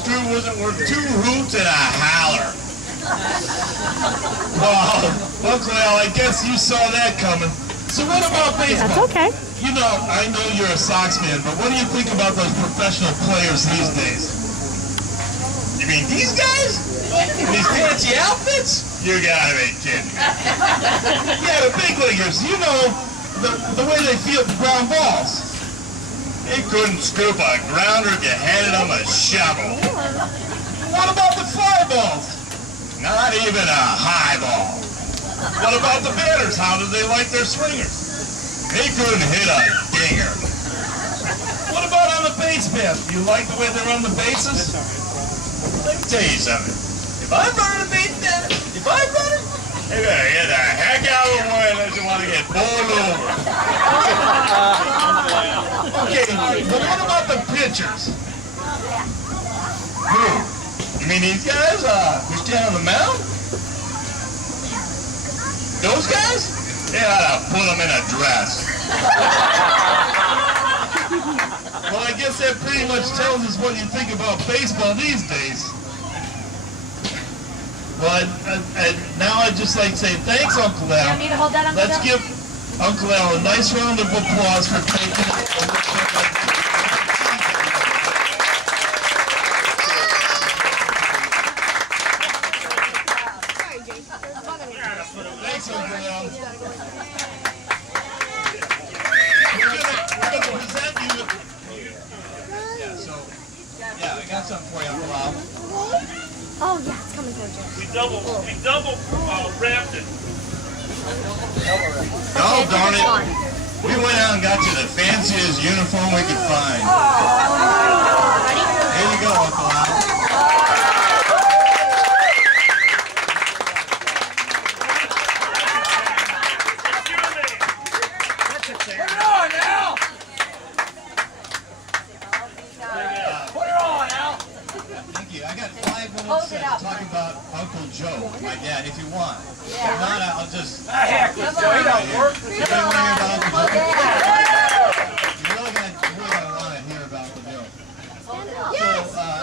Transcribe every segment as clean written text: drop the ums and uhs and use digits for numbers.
screw wasn't worth 2 hoots and a holler. Wow, Uncle Al, I guess you saw that coming. So what about baseball? That's okay. You know, I know you're a Sox fan, but what do you think about those professional players these days? You mean these guys? In these fancy outfits? You gotta be kidding. Yeah, the big leaguers, you know, the way they field the ground balls. They couldn't scoop a grounder if you handed them a shovel. What about the fly balls? Not even a high ball. What about the batters? How do they like their swingers? They couldn't hit a dinger. What about on the base path? Do you like the way they run the bases? Let me tell you something. If I'm running a base path, if I'm running, they're gonna get the heck out of the way unless you want to get bowled over. Okay, but what about the pitchers? Who? You mean these guys who stand on the mound? Those guys? They ought to put them in a dress. Well, I guess that pretty much tells us what you think about baseball these days. Well, now I'd just like to say thanks, Uncle Al. You need to hold that, Uncle Let's Al? give Uncle Al a nice round of applause for taking it. Thanks, Uncle Al. We're gonna present you. Yeah, so, yeah, I got something for you, Uncle Al. Oh, yeah, it's coming towards you. We double wrapped it. Oh, darn it. We went out and got you the fanciest uniform we could find. Ready? Here you go, Uncle Al. Thank you. I got 5 minutes to talk about Uncle Joe, my dad, if you want. If not, I'll just... Heck, Joe, you don't work. You really want to hear about Uncle Joe? You're really gonna want to hear about Uncle Joe. So,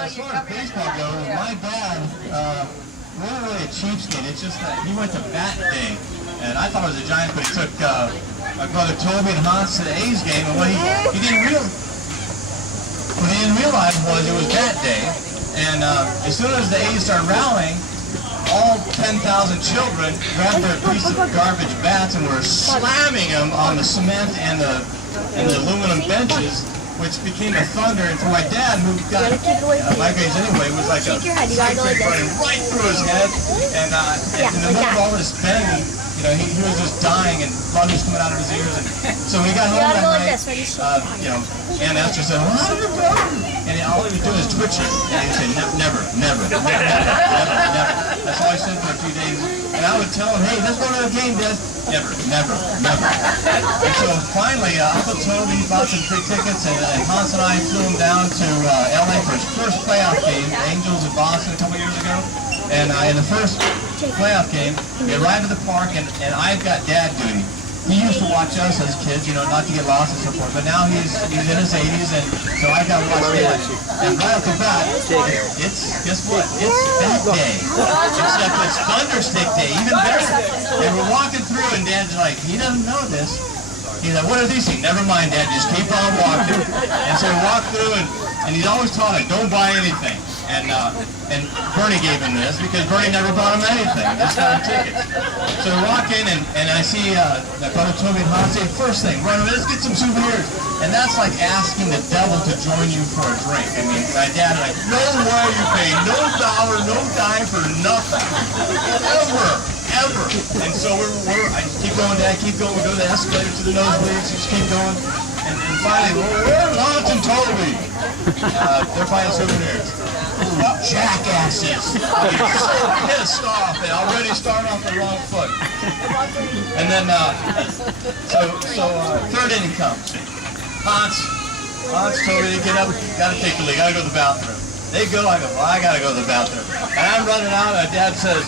as far as baseball goes, my dad, wasn't really a cheapskate. It's just that he went to bat day, and I thought it was a Giants, but he took my brother Toby and Hans to the A's game, and what he didn't realize was it was bat day, and as soon as the A's started rallying, all 10,000 children grabbed their piece of garbage bats and were slamming them on the cement and the aluminum benches, which became a thunder. And for my dad, who got migraines anyway, was like a straight running right through his head. And in the middle of all this banging, you know, he was just dying and blood was coming out of his ears. And so when he got home that night, you know, Aunt Esther said, "Well, how did it go?" And all he would do is twitch it. And he'd say, never. That's all I said for a few days. And I would tell him, "Hey, let's go to the game, Dad." Never. And so finally, Uncle Toby bought some free tickets, and Hans and I flew him down to LA for his first playoff game, Angels in Boston a couple years ago. And in the first playoff game, we arrived at the park, and I've got dad duty. He used to watch us as kids, you know, not to get lost and so forth, but now he's in his 80s, and so I've got to watch dad. And right off the bat, guess what? It's that day. Except it's Thunderstick Day, even better. And we're walking through, and Dad's like, he doesn't know this. He's like, what are these things? Never mind, Dad, just keep on walking. And so we walk through, and he's always taught us, don't buy anything. And Bernie gave him this because Bernie never bought him anything, just got him tickets. So we walk in and I see my brother Toby and Hans say, first thing, run over, let's get some souvenirs. And that's like asking the devil to join you for a drink. I mean, my dad like, no way you pay, no dollar, no dime for nothing. Ever. And so I just keep going, Dad, keep going. We go to the escalator to the nosebleeds, just keep going. And finally, we're Hans and Toby. They're buying souvenirs. Jackasses. So pissed off and already starting off the wrong foot. And then, third inning comes. Hans, Toby, they get up, gotta take the lead, gotta go to the bathroom. They go, I go, well, I gotta go to the bathroom. And I'm running out, and Dad says,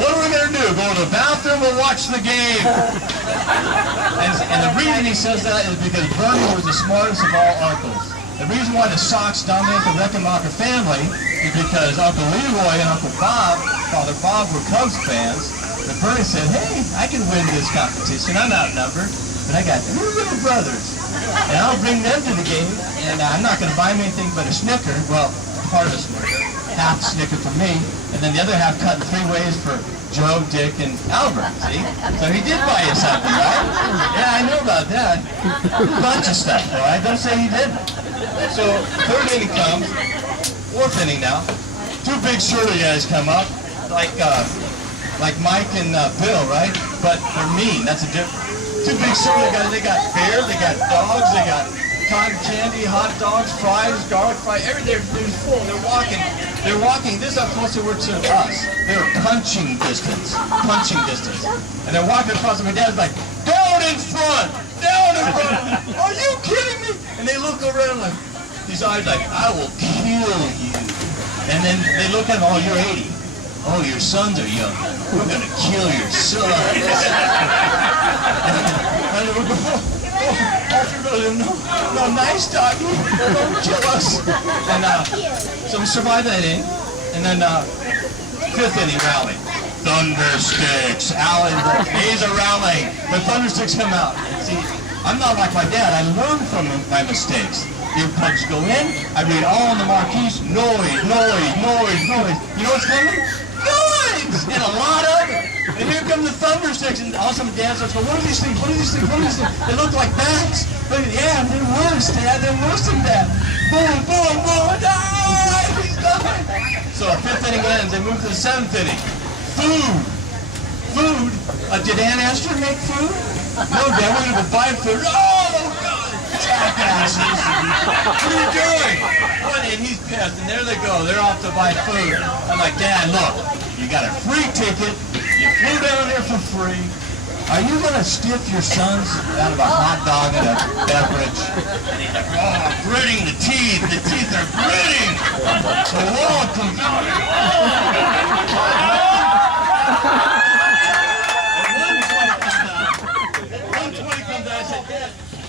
what are we gonna do? Go to the bathroom or watch the game? And the reason he says that is because Bernie was the smartest of all uncles. The reason why the Sox dominate the Rechenmacher family is because Uncle Leroy and Uncle Bob, Father Bob, were Cubs fans. And Bernie said, hey, I can win this competition. I'm outnumbered, but I got 2 little brothers. And I'll bring them to the game, and I'm not going to buy them anything but a Snicker. Well, part of a Snicker. Half Snicker for me, and then the other half cut in 3 ways for Joe, Dick, and Albert, see? So he did buy you something, right? Yeah, I know about that. A bunch of stuff, all right? Don't say he didn't. So, 3rd inning comes, 4th inning now. 2 big surly guys come up, like Mike and Bill, right? But they're mean, that's a difference. 2 big surly guys, they got beer, they got dogs, they got cotton candy, hot dogs, fries, garlic fries, everything. They're full, they're walking, this is how close they were to us. They were punching distance. And they're walking across, and my dad's like, down in front! Are you kidding me? And they look around like, these eyes like, I will kill you. And then they look at him, oh, you're 80. Oh, your sons are young. We're gonna kill your sons. And they would go, no, nice doggy, don't kill us. And so we survived that inning, and then 5th inning rally. Thundersticks, Alan, he's a rally. The Thundersticks come out. See, I'm not like my dad. I learn from my mistakes. Earplugs go in. I read all on the marquees. Noise. You know what's coming? Noise! And a lot of it. And here come the Thundersticks, and all of a sudden Dad starts going, what are these things? They look like bats. But yeah, they're worse, Dad. They're worse than that. Boom, die! He's dying. So 5th inning ends. They move to the 7th inning. Food. Did Aunt Esther make food? No, Dad, we're going to go buy food. Oh, God, jackasses. What are you doing? And he's pissed, and there they go. They're off to buy food. I'm like, Dad, look, you got a free ticket. You flew down here for free. Are you going to stiff your sons out of a hot dog and a beverage? And he's like, oh, gritting the teeth. The teeth are gritting. The wall comes out.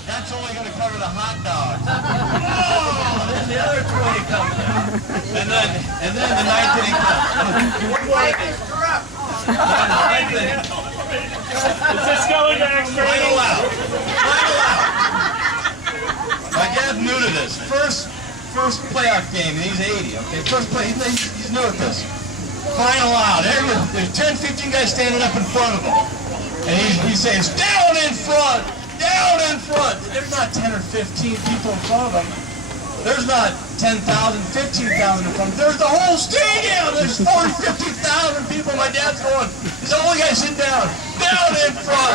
That's only going to cover the hot dogs. Oh, then the other 20 comes out. And then the 9th inning comes. Is this going to extra Final out. My dad's new to this. First playoff game, and he's 80, okay? First play, he's new at this. Final out. There's 10, 15 guys standing up in front of him. And he says, down in front! There's not 10 or 15 people in front of him. There's not 10,000, 15,000 in front of him. There's the whole stadium! There's 40, 50,000 people. My dad's going, he's the only guy sitting down in front!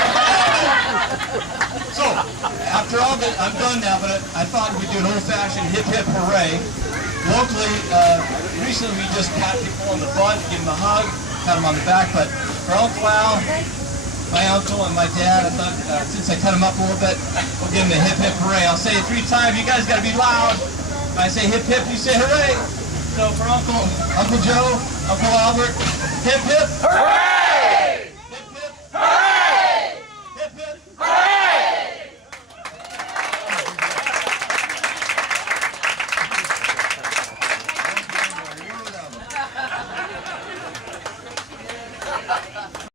So, after all that, I'm done now, but I thought we'd do an old-fashioned hip-hip hooray. Locally, recently we just pat people on the butt, give them a hug, pat them on the back, but for Uncle Al, my uncle and my dad, I thought since I cut them up a little bit, we'll give them a hip hip hooray. I'll say it 3 times. You guys got to be loud. When I say hip hip, you say hooray. So for Uncle Joe, Uncle Albert, hip hip hooray!